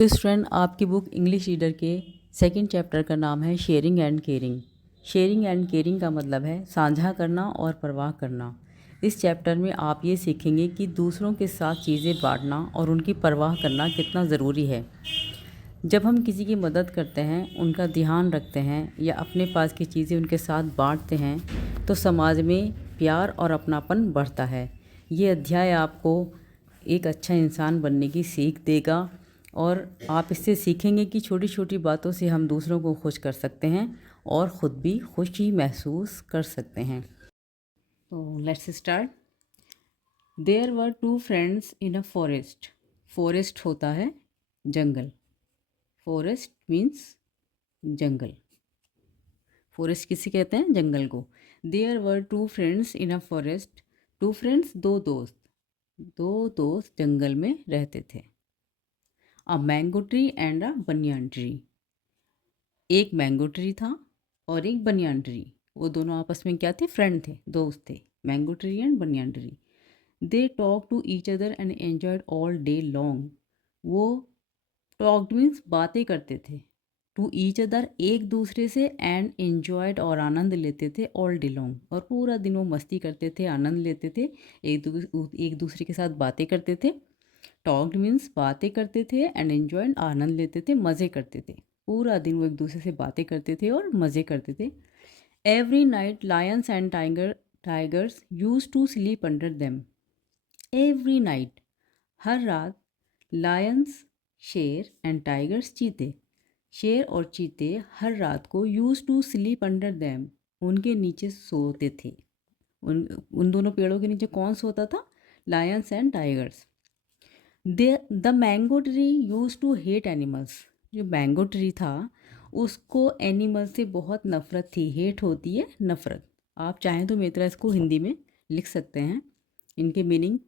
तो स्टूडेंट, आपकी book English reader के सेकंड चैप्टर का नाम है sharing and caring. Sharing and caring का मतलब है साझा करना और परवाह करना। इस चैप्टर में आप ये सीखेंगे कि दूसरों के साथ चीज़ें बांटना और उनकी परवाह करना कितना ज़रूरी है। जब हम किसी की मदद करते हैं, उनका ध्यान रखते हैं या अपने पास की चीज़ें उनके साथ बांटते हैं तो समाज में प्यार और अपनापन बढ़ता है। ये अध्याय आपको एक अच्छा इंसान बनने की सीख देगा और आप इससे सीखेंगे कि छोटी छोटी बातों से हम दूसरों को खुश कर सकते हैं और ख़ुद भी खुशी महसूस कर सकते हैं। तो let's start. There were two friends in a forest. Forest होता है जंगल। फॉरेस्ट मीन्स जंगल। फॉरेस्ट किसे कहते हैं? जंगल को। There were two friends in a forest. Two friends, दो दोस्त जंगल में रहते थे। A mango tree and a banyan tree. एक मैंगो ट्री था और एक बनियान ट्री। वो दोनों आपस में क्या थे? फ्रेंड थे, दोस्त थे। Mango tree and banyan tree. They talk to each other and enjoyed all day long. वो टॉक्ड मीन्स बातें करते थे। टू ईच अदर, एक दूसरे से, एंड एन्जॉयड और आनंद लेते थे ऑल डे लॉन्ग, और पूरा दिन वो मस्ती करते थे, आनंद लेते थे, एक दूसरे के साथ बातें करते थे। टॉक्ड मीन्स बातें करते थे, एंड एन्जॉयड आनंद लेते थे, मज़े करते थे। पूरा दिन वो एक दूसरे से बातें करते थे और मज़े करते थे। Every night lions and tigers use to sleep under them. Every night, हर रात, लायंस शेर एंड टाइगर्स चीते, शेर और चीते हर रात को use to sleep under them, उनके नीचे सोते थे। उन दोनों पेड़ों के नीचे कौन सोता था? Lions and tigers. The mango tree use to hate animals. जो मैंगो ट्री था उसको एनिमल से बहुत नफ़रत थी। हेट होती है नफ़रत। आप चाहें तो मेरी तरह इसको हिंदी में लिख सकते हैं। इनके मीनिंग,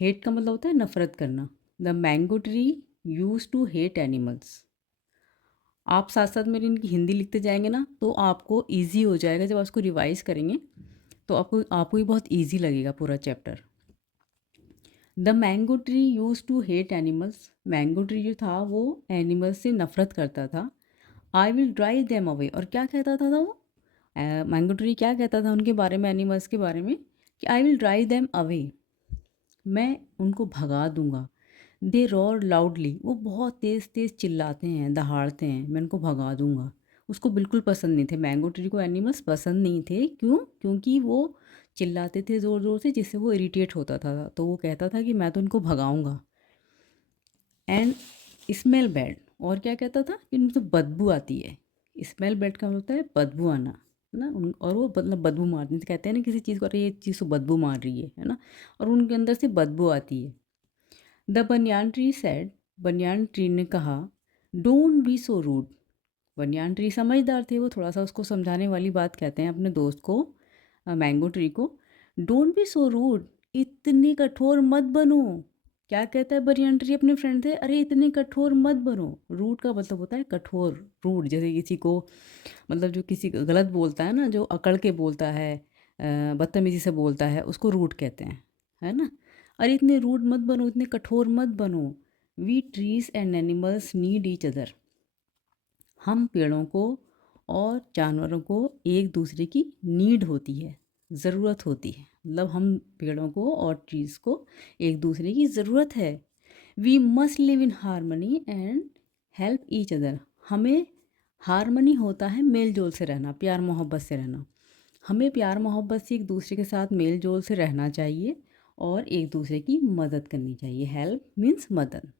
हेट का मतलब होता है नफ़रत करना। The mango tree use to hate animals. आप साथ साथ मेरी इनकी हिंदी लिखते जाएंगे ना तो आपको ईजी हो जाएगा। जब आप उसको रिवाइज करेंगे तो आपको ये बहुत ईजी लगेगा पूरा chapter. The mango tree use to hate animals. Mango tree जो था वो एनिमल्स से नफ़रत करता था। I will drive them away. और क्या कहता था वो? मैंगो ट्री क्या कहता था उनके बारे में, एनिमल्स के बारे में? कि आई विल ड्राइव देम अवे, मैं उनको भगा दूंगा। दे रॉर लाउडली, वो बहुत तेज़ तेज़ चिल्लाते हैं, दहाड़ते हैं, मैं उनको भगा दूंगा। उसको बिल्कुल पसंद नहीं थे, मैंगो ट्री को एनिमल्स पसंद नहीं थे। क्यों? क्योंकि वो चिल्लाते थे ज़ोर ज़ोर से, जिससे वो इरिटेट होता था। तो वो कहता था कि मैं तो उनको भगाऊंगा। एंड स्मेल बैड, और क्या कहता था? कि उनसे बदबू आती है। स्मेल बैड का मतलब होता है बदबू आना, है ना। और वो मतलब बदबू मारने से कहते हैं ना किसी चीज़ को, अरे ये चीज़ तो बदबू मार रही है ना। और उनके अंदर से बदबू आती है। द बनियान ट्री सेड, बनियान ट्री ने कहा, don't be so rude. Banyan tree समझदार थे, वो थोड़ा सा उसको समझाने वाली बात कहते हैं अपने दोस्त को, मैंगो ट्री को। डोंट बी सो रूड, इतने कठोर मत बनो। क्या कहता है बनियान ट्री अपने फ्रेंड से? अरे इतने कठोर मत बनो। रूड का मतलब होता है कठोर। रूड जैसे किसी को, मतलब जो किसी को गलत बोलता है ना, जो अकड़ के बोलता है, बदतमीजी से बोलता है, उसको रूड कहते हैं, है ना। अरे इतने रूड मत बनो, इतने कठोर मत बनो। We trees and animals need each other. हम पेड़ों को और जानवरों को एक दूसरे की नीड होती है, ज़रूरत होती है। मतलब हम पेड़ों को और ट्रीज़ को एक दूसरे की ज़रूरत है। We must live in harmony and help each other. हमें हारमनी होता है मेल जोल से रहना, प्यार मोहब्बत से रहना। हमें प्यार मोहब्बत से एक दूसरे के साथ मेल जोल से रहना चाहिए और एक दूसरे की मदद करनी चाहिए। हेल्प मीन्स मदद।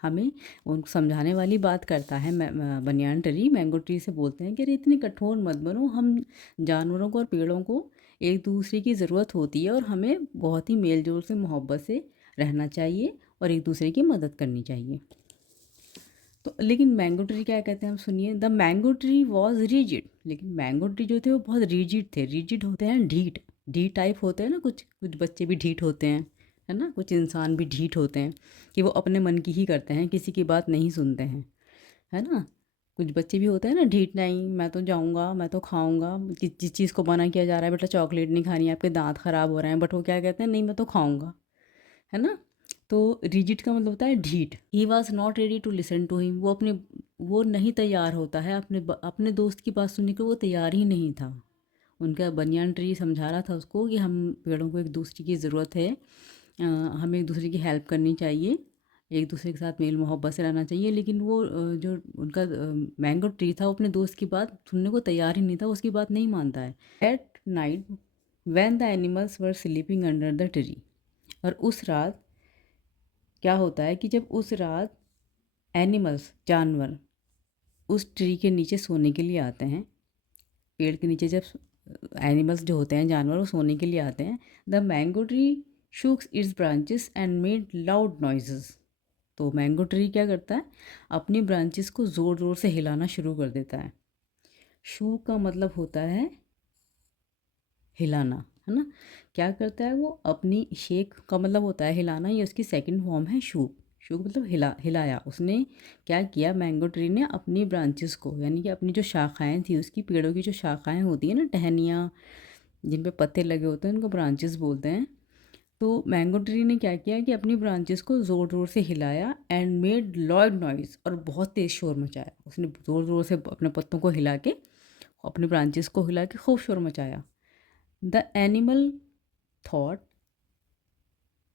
हमें उनको समझाने वाली बात करता है बनियान ट्री मैंगो ट्री से बोलते हैं कि अरे इतने कठोर मत बनो, हम जानवरों को और पेड़ों को एक दूसरे की ज़रूरत होती है और हमें बहुत ही मेल जोल से मोहब्बत से रहना चाहिए और एक दूसरे की मदद करनी चाहिए। तो लेकिन मैंगो ट्री क्या कहते हैं हम सुनिए। The mango tree was rigid. लेकिन मैंगो ट्री जो थे वो बहुत रिजिड थे। रिजिड होते हैं ढीठ, ढीठ टाइप होते हैं ना। कुछ कुछ बच्चे भी ढीठ होते हैं, है ना। कुछ इंसान भी ढीठ होते हैं कि वो अपने मन की ही करते हैं, किसी की बात नहीं सुनते हैं, है ना। कुछ बच्चे भी होते हैं ना ढीठ, नहीं मैं तो जाऊँगा, मैं तो खाऊँगा। जिस चीज़ को मना किया जा रहा है, बेटा चॉकलेट नहीं खानी है, आपके दांत ख़राब हो रहे हैं, बट वो क्या कहते हैं, नहीं मैं तो खाऊँगा, है ना। तो रिजिड का मतलब होता है ढीठ। He was not ready to listen to him, वो नहीं तैयार होता है अपने दोस्त की बात सुनने को, वो तैयार ही नहीं था। उनका बनियान ट्री समझा रहा था उसको कि हम पेड़ों को एक दूसरे की ज़रूरत है, हमें एक दूसरे की हेल्प करनी चाहिए, एक दूसरे के साथ मेल मोहब्बत से रहना चाहिए, लेकिन वो जो उनका मैंगो ट्री था वो अपने दोस्त की बात सुनने को तैयार ही नहीं था, उसकी बात नहीं मानता है। At night when the animals were sleeping under the tree, और उस रात क्या होता है कि जब उस रात एनिमल्स जानवर उस ट्री के नीचे सोने के लिए आते हैं, पेड़ के नीचे जब एनिमल्स जो होते हैं जानवर वो सोने के लिए आते हैं, the mango tree shooks its branches and made loud noises. तो मैंगो ट्री क्या करता है, अपनी ब्रांचेस को ज़ोर ज़ोर से हिलाना शुरू कर देता है। शू का मतलब होता है हिलाना, है ना। क्या करता है वो, अपनी शेक का मतलब होता है हिलाना, ये उसकी सेकंड फॉर्म है शूक। शूक मतलब हिलाया उसने। क्या किया, मैंगो ट्री ने अपनी ब्रांचेस को, यानी कि अपनी जो शाखाएं थी उसकी, पेड़ों की जो शाखाएं होती हैं ना, टहनियाँ जिन पे पत्ते लगे होते हैं उनको ब्रांचेस बोलते हैं। तो मैंगो ट्री ने क्या किया कि अपनी ब्रांचेस को ज़ोर ज़ोर से हिलाया एंड मेड लॉयड नॉइज़, और बहुत तेज़ शोर मचाया। उसने ज़ोर ज़ोर से अपने पत्तों को हिला के, अपनी ब्रांचेस को हिला के खूब शोर मचाया। द एनिमल थॉट,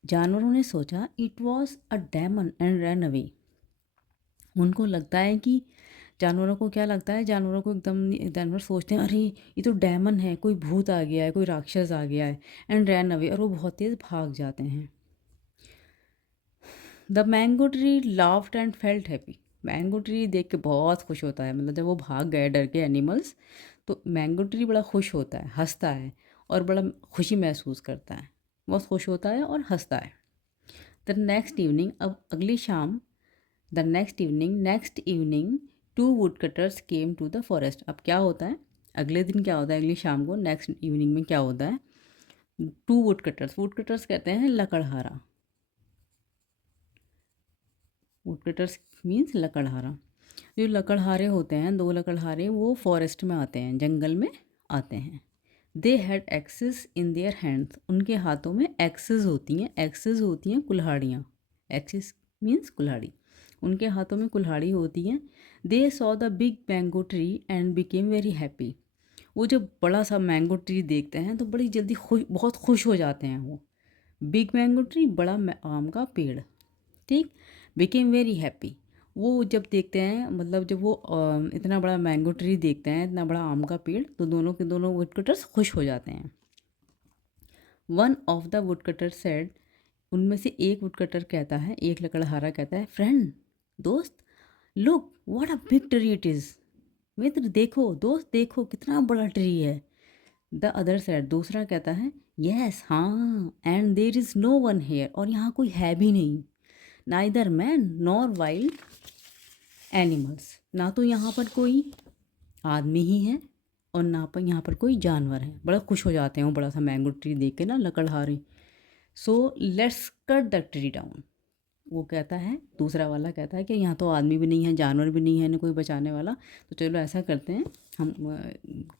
जानवरों ने सोचा, it was a demon and run away. उनको लगता है कि, जानवरों को क्या लगता है, जानवरों को एकदम, जानवर सोचते हैं अरे ये तो डेमन है, कोई भूत आ गया है, कोई राक्षस आ गया है, एंड रैन अवे, और वो बहुत तेज़ भाग जाते हैं। The mango tree laughed and felt happy, mango tree देख के बहुत खुश होता है, मतलब जब वो भाग गए डर के एनिमल्स, तो मैंगो ट्री बड़ा खुश होता है, हंसता है और बड़ा खुशी महसूस करता है, बहुत खुश होता है और हंसता है। द नेक्स्ट इवनिंग, अब अगली शाम, next evening 2 woodcutters came to the forest. अब क्या होता है, अगले दिन क्या होता है, अगली शाम को नेक्स्ट इवनिंग में क्या होता है, 2 वुड कटर्स कहते हैं लकड़हारा। वुड कटर्स मीन्स लकड़हारा। जो लकड़हारे होते हैं, 2 लकड़हारे, वो फॉरेस्ट में आते हैं, जंगल में आते हैं। They had axes in their hands, उनके हाथों में एक्सेस होती हैं कुल्हाड़ियाँ। एक्सेस मीन्स कुल्हाड़ी, उनके हाथों में कुल्हाड़ी होती हैं। They saw the big mango tree and became very happy, वो जब बड़ा सा मैंगो ट्री देखते हैं तो बड़ी जल्दी बहुत खुश हो जाते हैं वो। बिग मैंगो ट्री, बड़ा आम का पेड़, ठीक। बिकेम वेरी हैप्पी, वो जब देखते हैं, मतलब जब वो इतना बड़ा मैंगो ट्री देखते हैं, इतना बड़ा आम का पेड़, तो दोनों के दोनों वुडकटर्स खुश हो जाते हैं। One of the woodcutter said, उनमें से एक वुडकटर कहता है, एक लकड़हारा कहता है, फ्रेंड, दोस्त, look what a big tree it is, मित्र देखो, दोस्त देखो, कितना बड़ा ट्री है। द अदर सेड, दूसरा कहता है, यस हाँ, and there is no one here, और यहाँ कोई है भी नहीं। Neither man nor wild animals, ना तो यहाँ पर कोई आदमी ही है और ना पर यहाँ पर कोई जानवर है। बड़ा खुश हो जाते हैं वो बड़ा सा मैंगो ट्री देख के ना, लकड़हारे। So let's cut the tree down, वो कहता है, दूसरा वाला कहता है कि यहाँ तो आदमी भी नहीं है, जानवर भी नहीं है, ना कोई बचाने वाला, तो चलो ऐसा करते हैं, हम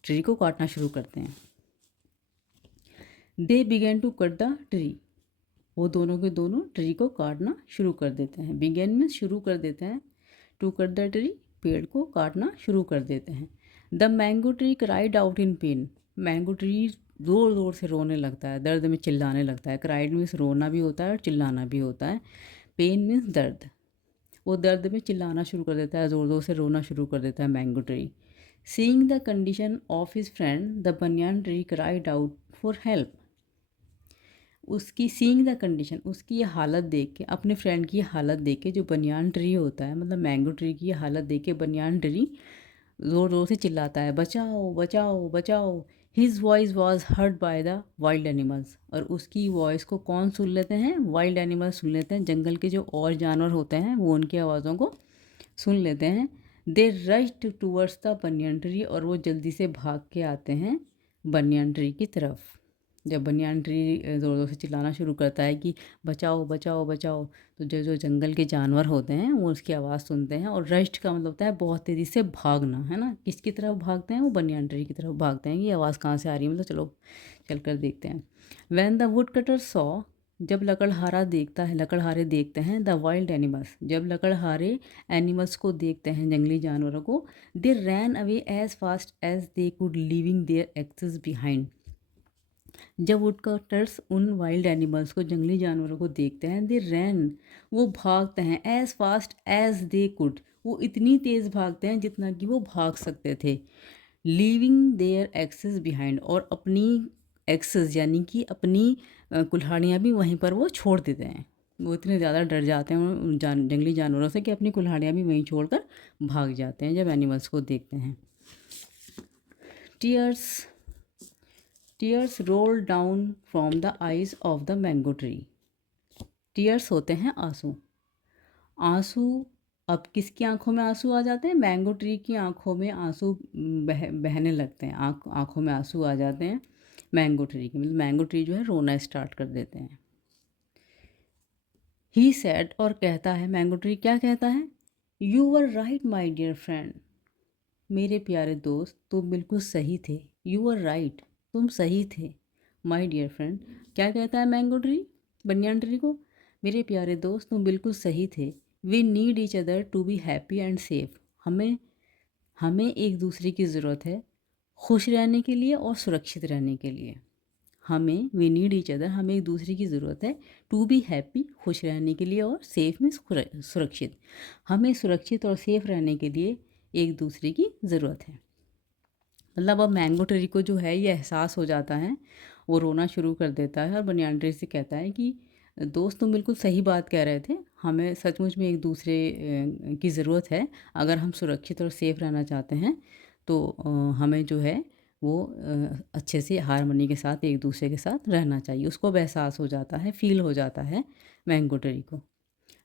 ट्री को काटना शुरू करते हैं। They began to cut the tree, वो दोनों के दोनों ट्री को काटना शुरू कर देते हैं। बिगेन में शुरू कर देते हैं, टू कट द ट्री, पेड़ को काटना शुरू कर देते हैं। The mango tree cried out in pen, mango tree ज़ोर ज़ोर से रोने लगता है, दर्द में चिल्लाने लगता है। क्राइड मीन्स रोना भी होता है और चिल्लाना भी होता है। पेन मीन्स दर्द, वो दर्द में चिल्लाना शुरू कर देता है, ज़ोर ज़ोर से रोना शुरू कर देता है mango tree. Seeing the condition of his friend the banyan tree cried out for help, उसकी सीइंग द कंडीशन, उसकी ये हालत देख के, अपने फ्रेंड की हालत देख के, जो बनियान ट्री होता है, मतलब मैंगो ट्री की हालत देख के बनियान ट्री ज़ोर ज़ोर से चिल्लाता है, बचाओ बचाओ बचाओ। His voice was heard by the wild animals, और उसकी वॉइस को कौन सुन लेते हैं, वाइल्ड एनिमल्स सुन लेते हैं, जंगल के जो और जानवर होते हैं वो उनकी आवाज़ों को सुन लेते हैं। They rushed towards the banyan tree, और वो जल्दी से भाग के आते हैं बनियान ट्री की तरफ। जब बनियान ट्री ज़ोर ज़ोर से चिल्लाना शुरू करता है कि बचाओ बचाओ बचाओ, तो जो जो जंगल के जानवर होते हैं वो उसकी आवाज़ सुनते हैं, और रश्ड का मतलब होता है बहुत तेज़ी से भागना, है ना। किसकी तरफ भागते हैं, वो बनियान ट्री की तरफ भागते हैं कि आवाज़ कहाँ से आ रही है, मतलब चलो चल कर देखते हैं। When the wood cutter saw, जब लकड़हारे देखते हैं द वाइल्ड एनिमल्स, जब लकड़हारे एनिमल्स को देखते हैं, जंगली जानवरों को, they ran away as fast as they could leaving their axes behind. जब वुडकटर्स उन वाइल्ड एनिमल्स को, जंगली जानवरों को देखते हैं, दे रैन, वो भागते हैं, as fast as they could, वो इतनी तेज़ भागते हैं जितना कि वो भाग सकते थे, लीविंग देयर एक्सेस बिहाइंड, और अपनी एक्सेस यानी कि अपनी कुल्हाड़ियाँ भी वहीं पर वो छोड़ देते हैं। वो इतने ज़्यादा डर जाते हैं उन जंगली जानवरों से कि अपनी कुल्हाड़ियाँ भी वहीं छोड़कर भाग जाते हैं जब एनिमल्स को देखते हैं। Tears tears roll down from the eyes of the mango tree. Tears होते हैं आंसू। आंसू, अब किसकी आंखों में आंसू आ जाते हैं? मैंगो ट्री की आंखों में आंसू बहने लगते हैं, आंखों में आंसू आ जाते हैं मैंगो ट्री के, मतलब मैंगो ट्री जो है रोना स्टार्ट कर देते हैं। ही सेड, और कहता है मैंगो ट्री, क्या कहता है? You were right my dear friend, मेरे प्यारे दोस्त तुम बिल्कुल सही थे। यू वर राइट, तुम सही थे। माई डियर फ्रेंड, क्या कहता है मैंगो ट्री बनियान ट्री को? मेरे प्यारे दोस्त तुम बिल्कुल सही थे। We need each other to be happy and safe, हमें हमें एक दूसरे की ज़रूरत है खुश रहने के लिए और सुरक्षित रहने के लिए। हमें, वी नीड ईच अदर, हमें एक दूसरे की ज़रूरत है, टू बी हैप्पी, खुश रहने के लिए, और सेफ में सुरक्षित, हमें सुरक्षित और सेफ रहने के लिए एक दूसरे की ज़रूरत है। मतलब अब मैंगो ट्री को जो है ये एहसास हो जाता है, वो रोना शुरू कर देता है और बनियान ट्री से कहता है कि दोस्त तुम बिल्कुल सही बात कह रहे थे, हमें सचमुच में एक दूसरे की ज़रूरत है। अगर हम सुरक्षित और सेफ रहना चाहते हैं तो हमें जो है वो अच्छे से हारमोनी के साथ एक दूसरे के साथ रहना चाहिए। उसको अब एहसास हो जाता है, फील हो जाता है मैंगो ट्री को।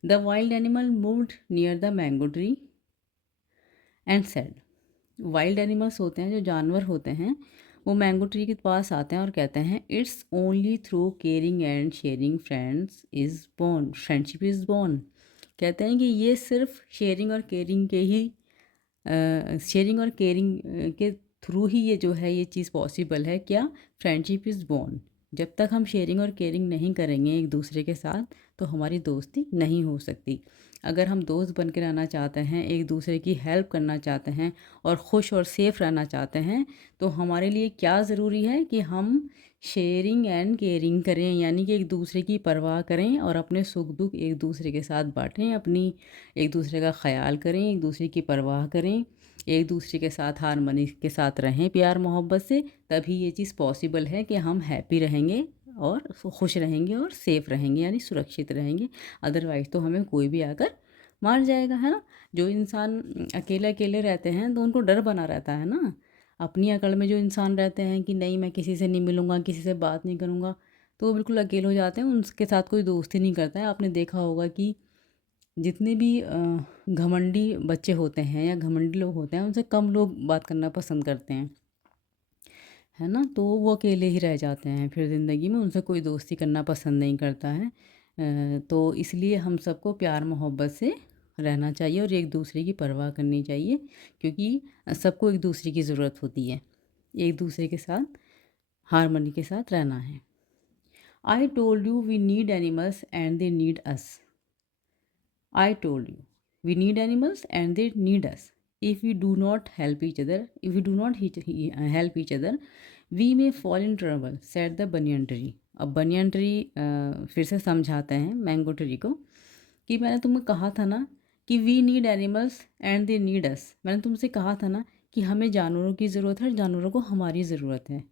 The wild animal moved near the mango tree and said, wild animals होते हैं, जो जानवर होते हैं, वो मैंगो ट्री के पास आते हैं और कहते हैं it's only through caring and sharing friendship is born. कहते हैं कि ये सिर्फ शेयरिंग और केयरिंग के थ्रू ही ये जो है ये चीज़ पॉसिबल है। क्या? Friendship is born. जब तक हम शेयरिंग और केयरिंग नहीं करेंगे एक दूसरे के साथ तो हमारी दोस्ती नहीं हो सकती। अगर हम दोस्त बन के रहना चाहते हैं, एक दूसरे की हेल्प करना चाहते हैं और ख़ुश और सेफ रहना चाहते हैं तो हमारे लिए क्या ज़रूरी है कि हम शेयरिंग एंड केयरिंग करें, यानी कि एक दूसरे की परवाह करें और अपने सुख दुख एक दूसरे के साथ बांटें, अपनी एक दूसरे का ख्याल करें, एक दूसरे की परवाह करें, एक दूसरे के साथ हारमोनी के साथ रहें प्यार मोहब्बत से। तभी ये चीज़ पॉसिबल है कि हम हैप्पी रहेंगे और खुश रहेंगे और सेफ रहेंगे, यानी सुरक्षित रहेंगे। अदरवाइज़ तो हमें कोई भी आकर मार जाएगा, है ना। जो इंसान अकेले अकेले रहते हैं तो उनको डर बना रहता है ना। अपनी अकड़ में जो इंसान रहते हैं कि नहीं मैं किसी से नहीं मिलूँगा, किसी से बात नहीं करूँगा, तो वो बिल्कुल अकेले हो जाते हैं, उनके साथ कोई दोस्ती नहीं करता है। आपने देखा होगा कि जितने भी घमंडी बच्चे होते हैं या घमंडी लोग होते हैं उनसे कम लोग बात करना पसंद करते हैं, है ना। तो वो अकेले ही रह जाते हैं फिर ज़िंदगी में, उनसे कोई दोस्ती करना पसंद नहीं करता है। तो इसलिए हम सबको प्यार मोहब्बत से रहना चाहिए और एक दूसरे की परवाह करनी चाहिए, क्योंकि सबको एक दूसरे की ज़रूरत होती है, एक दूसरे के साथ हारमोनी के साथ रहना है। I told you we need animals and they need us. I told you, we need animals and they need us. If we do not help each other, help each other, we may fall in trouble, said the banyan tree. अब banyan tree फिर से समझाते हैं mango tree को कि मैंने तुम्हें कहा था ना कि we need animals and they need us. मैंने तुमसे कहा था ना कि हमें जानवरों की ज़रूरत है और जानवरों को हमारी ज़रूरत है।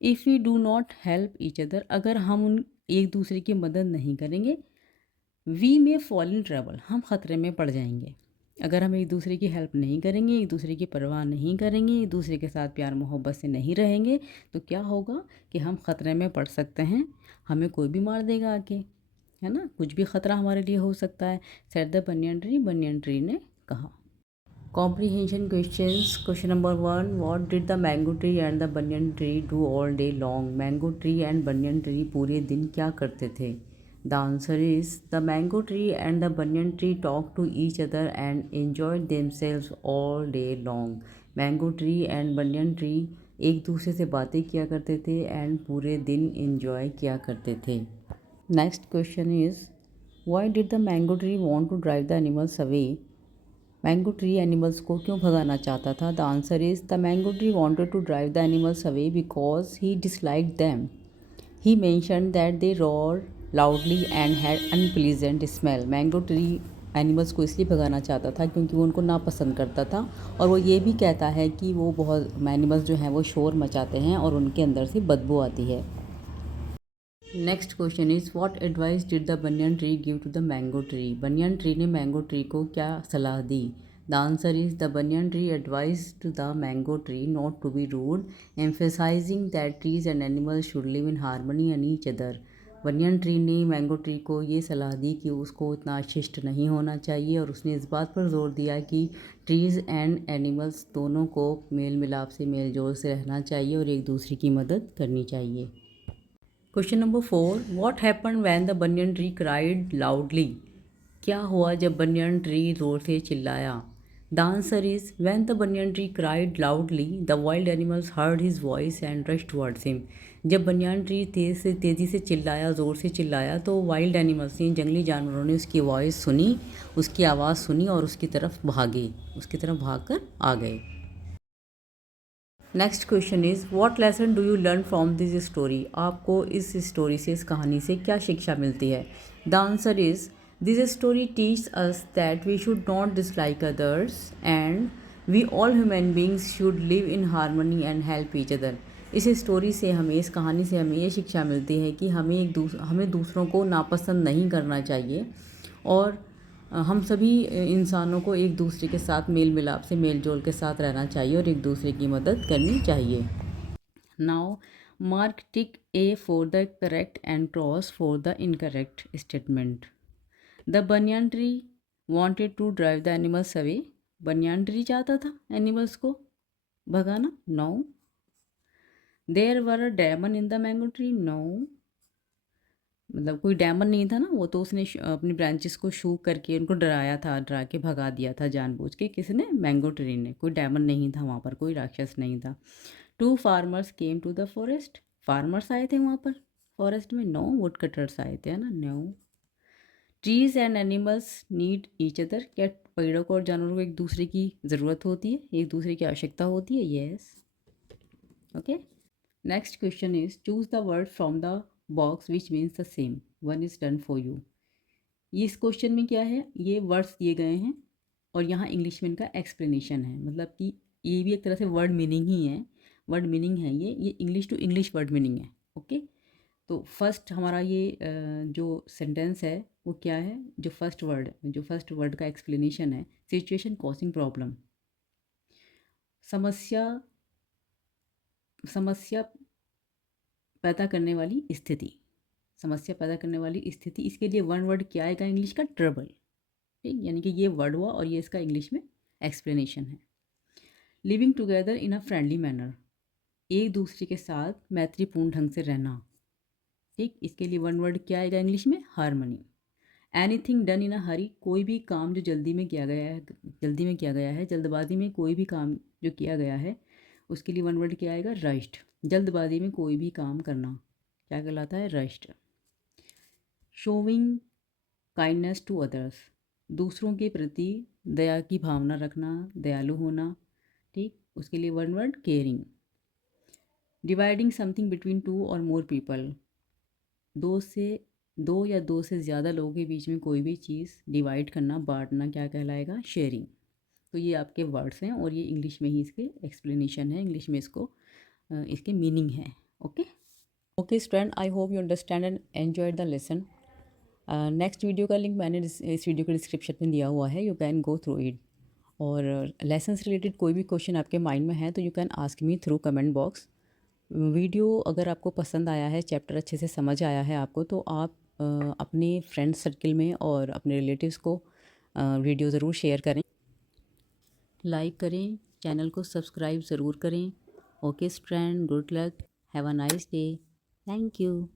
If we do not help each other, अगर हम उन एक दूसरे की मदद नहीं करेंगे, वी में फॉल इन ट्रबल, हम ख़तरे में पड़ जाएंगे। अगर हम एक दूसरे की हेल्प नहीं करेंगे, एक दूसरे की परवाह नहीं करेंगे, एक दूसरे के साथ प्यार मोहब्बत से नहीं रहेंगे तो क्या होगा कि हम ख़तरे में पड़ सकते हैं, हमें कोई भी मार देगा आके, है ना। कुछ भी ख़तरा हमारे लिए हो सकता है, सेड द बनियन ट्री ने कहा। Comprehension questions. Question number 1, what did the mango tree and the banyan tree do all day long. Mango tree and banyan tree पूरे दिन क्या करते थे? The answer is the mango tree and the banyan tree talked to each other and enjoyed themselves all day long. Mango tree and banyan tree एक दूसरे से बातें किया करते थे एंड पूरे दिन enjoy किया करते थे। Next question is, why did the mango tree want to drive the animals away? Mango tree animals को क्यों भगाना चाहता था? The answer is the mango tree wanted to drive the animals away because he dislike them. He mention that they roar loudly and had unpleasant smell. Mango tree animals को इसलिए भगाना चाहता था क्योंकि वो उनको नापसंद करता था, और वो ये भी कहता है कि वो बहुत एनिमल्स जो हैं वो शोर मचाते हैं और उनके अंदर से बदबू आती है. Next question is, what advice did the banyan tree give to the mango tree? Banyan tree ने मैंगो ट्री को क्या सलाह दी? The answer is the banyan tree advice to the mango tree not to be rude, emphasising that trees and animals should live in harmony and each other. Banyan tree ने mango tree को ये सलाह दी कि उसको इतना शिष्ट नहीं होना चाहिए, और उसने इस बात पर जोर दिया कि ट्रीज़ एंड एनिमल्स दोनों को मेल मिलाप से मेल जोल से रहना चाहिए और एक दूसरे की मदद करनी चाहिए. Question number 4, what happen when the banyan tree cried loudly? क्या हुआ जब बनियन ट्री जोर से चिल्लाया? The answer is, when the banyan tree cried loudly the wild animals heard his voice and rush towards him. जब banyan tree तेज़ी से चिल्लाया, ज़ोर से चिल्लाया, तो वाइल्ड एनिमल्स ने, जंगली जानवरों ने उसकी वॉइस सुनी, उसकी आवाज़ सुनी और उसकी तरफ भाग कर आ गए. Next question is, what lesson do you learn from this story? आपको इस स्टोरी से, इस कहानी से क्या शिक्षा मिलती है? The answer is, this story teach us that we should not dislike others and we all human beings should live in harmony and help each other. इस स्टोरी से हमें, इस कहानी से हमें ये शिक्षा मिलती है कि हमें दूसरों को नापसंद नहीं करना चाहिए, और हम सभी इंसानों को एक दूसरे के साथ मेल मिलाप से, मेल जोल के साथ रहना चाहिए और एक दूसरे की मदद करनी चाहिए. Now mark tick a for the correct and cross for the incorrect statement. The banyan tree wanted to drive the animals away. Banyan tree चाहता था एनिमल्स को भगाना. No. There were a demon in the mango tree. No. मतलब कोई daemon नहीं था ना, वो तो उसने अपनी ब्रांचेस को शू करके उनको डराया था, डरा के भगा दिया था जानबूझ के. किसने? मैंगो ट्री ने. कोई डेमन नहीं था वहाँ पर, कोई राक्षस नहीं था. Two farmers came to the forest. Farmers आए थे वहाँ पर फॉरेस्ट में. नो. वुड कटर्स आए थे, है ना. No. Trees and animals need each other. क्या पेड़ों को और जानवरों को एक दूसरे की ज़रूरत होती है, एक दूसरे की आवश्यकता होती है? Yes. Okay. Next question is, choose the word from the box which means the same. One is done for you. ये इस क्वेश्चन में क्या है, ये वर्ड्स दिए गए हैं और यहाँ इंग्लिश में इनका एक्सप्लेनेशन है. मतलब कि ये भी एक तरह से वर्ड मीनिंग ही है. वर्ड मीनिंग है ये English to English word meaning है. ओके. तो फर्स्ट हमारा ये जो सेंटेंस है वो क्या है, जो फर्स्ट वर्ड का एक्सप्लेनेशन है, सिचुएशन कॉजिंग प्रॉब्लम. समस्या पैदा करने वाली स्थिति. समस्या पैदा करने वाली स्थिति, इसके लिए वन वर्ड क्या आएगा इंग्लिश का? ट्रबल. ठीक, यानी कि ये वर्ड हुआ और ये इसका इंग्लिश में एक्सप्लेनेशन है. Living together in a friendly manner. एक दूसरे के साथ मैत्रीपूर्ण ढंग से रहना. ठीक, इसके लिए वन वर्ड क्या आएगा इंग्लिश में? हारमोनी. एनीथिंग डन इन अ हरी. कोई भी काम जो जल्दी में किया गया है, जल्दबाजी में कोई भी काम जो किया गया है, उसके लिए वन वर्ड क्या आएगा? रश्ड. जल्दबाजी में कोई भी काम करना क्या कहलाता है? Rushed. Showing kindness to others. दूसरों के प्रति दया की भावना रखना, दयालु होना. ठीक, उसके लिए one word caring. Dividing something between two और मोर पीपल. दो या दो से ज़्यादा लोगों के बीच में कोई भी चीज़ डिवाइड करना, बांटना क्या कहलाएगा? शेयरिंग. तो ये आपके वर्ड्स हैं और ये इंग्लिश में ही इसके एक्सप्लेनेशन है, इंग्लिश में इसको इसके मीनिंग है. Okay student, I hope you understand and enjoyed the lesson. Next video का लिंक मैंने इस वीडियो के डिस्क्रिप्शन में दिया हुआ है, you can go through it. और लेसन से रिलेटेड कोई भी क्वेश्चन आपके माइंड में है तो you can ask me through comment box. Video अगर आपको पसंद आया है, चैप्टर अच्छे से समझ आया है आपको, तो आप अपने फ्रेंड सर्कल में और अपने रिलेटिव्स को वीडियो ज़रूर शेयर करें, लाइक करें, चैनल को सब्सक्राइब ज़रूर करें. Okay student, good luck, have a nice day. Thank you.